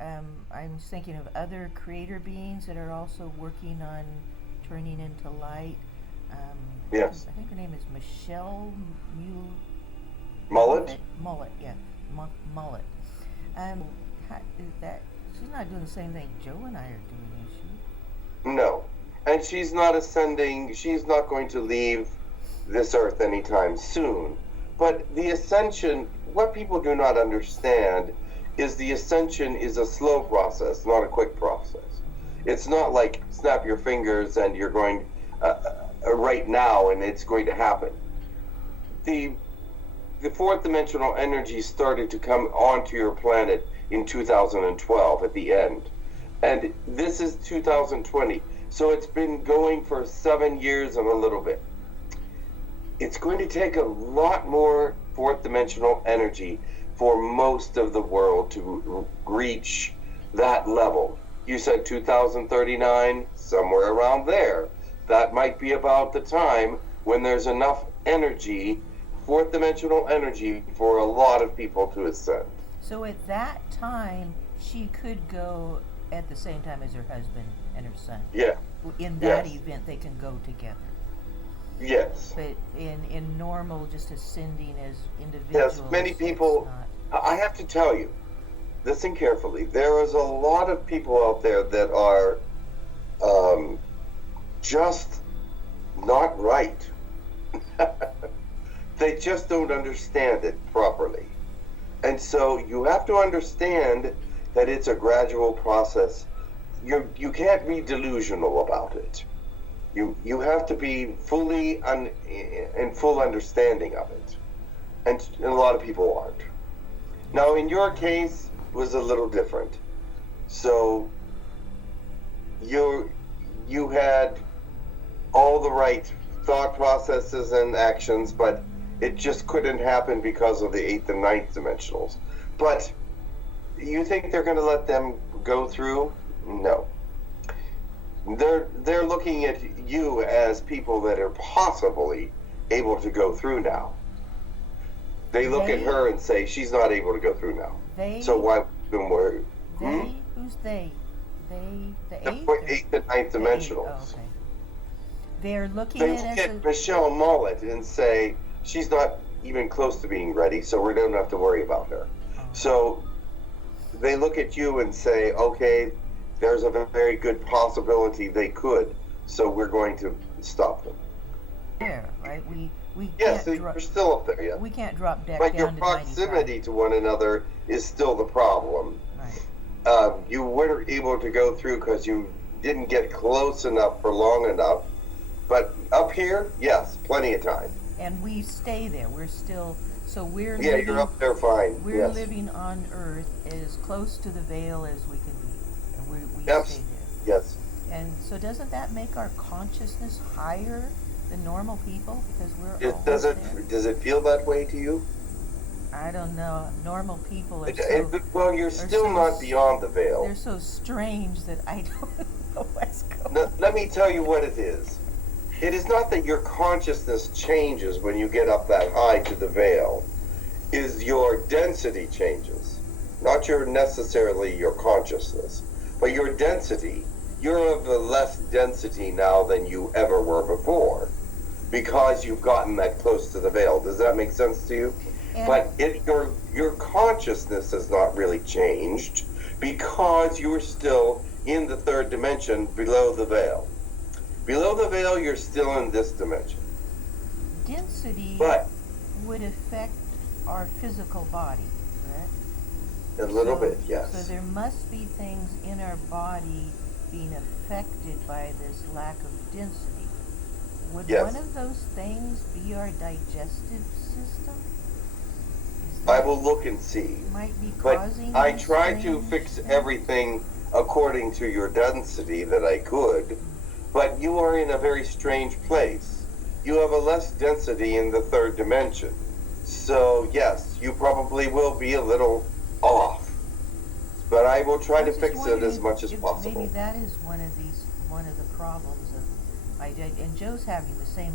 I'm thinking of other creator beings that are also working on turning into light. Yes. I think her name is Michelle Mullet? Mullet, yeah, Mullet. How, is that she's not doing the same thing Joe and I are doing, is she? No. And she's not ascending, she's not going to leave this earth anytime soon. But the ascension, what people do not understand is the ascension is a slow process, not a quick process. It's not like snap your fingers and you're going right now and it's going to happen. The the fourth dimensional energy started to come onto your planet in 2012 at the end. And this is 2020. So it's been going for 7 years and a little bit. It's going to take a lot more fourth dimensional energy for most of the world to reach that level. You said 2039, somewhere around there. That might be about the time when there's enough energy, fourth dimensional energy, for a lot of people to ascend. So at that time, she could go at the same time as her husband and her son. Yeah. In that Yes. event, they can go together. Yes. But in normal, just ascending as Yes. individuals, Many it's people, not. I have to tell you, listen carefully. There is a lot of people out there that are um, just not right. They just don't understand it properly. And so you have to understand that it's a gradual process. You can't be delusional about it. You have to be fully in full understanding of it. And a lot of people aren't. Now, in your case, was a little different. So you you had all the right thought processes and actions, but it just couldn't happen because of the eighth and ninth dimensionals. But you think they're going to let them go through? No. They're looking at you as people that are possibly able to go through now. They look at They, her and say she's not able to go through now. So they, why even worry? Hmm? they. Who's they? They, the The eighth or eighth and ninth the eighth? Oh, dimensionals. okay. They're looking They at look us at as Michelle Mullet and say she's not even close to being ready, so we don't have to worry about her. oh, So they look at you and say, okay, there's a very good possibility they could, so we're going to stop them. there, right? We Yes, can't you're still up there, yeah. we can't drop back But your down to 95. proximity to one another is still the problem. Right. You weren't able to go through because you didn't get close enough for long enough. But up here, yes, plenty of time. And we stay there. We're still so Yeah, you're up there fine. we're Yes. living on Earth as close to the veil as we can be, and we Yep. stay Yes. there. And so doesn't that make our consciousness higher than normal people because we're It, always does there? it does it feel that way to you? I don't know. Normal people are Well, you're still not beyond the veil. they're so strange that I don't know what's going Let me tell you what it is. It is not that your consciousness changes when you get up that high to the veil. Is your density changes, not your necessarily your consciousness, but your density. You're of a less density now than you ever were before, because you've gotten that close to the veil. Does that make sense to you? And But your consciousness has not really changed because you're still in the third dimension below the veil. Below the veil, you're still in this dimension. density But would affect our physical body, correct? a little So, bit, so yes. there must be things in our body being affected by this lack of density. Would Yes. one of those things be our digestive system? Is I that will look and see. might be But causing I these try to strange fix things? everything according to your density that I could. But you are in a very strange place. You have a less density in the third dimension. So, yes, you probably will be a little off. But I will try I to was just fix it wondering as much as if possible. maybe that is one of the problems of and Joe's having the same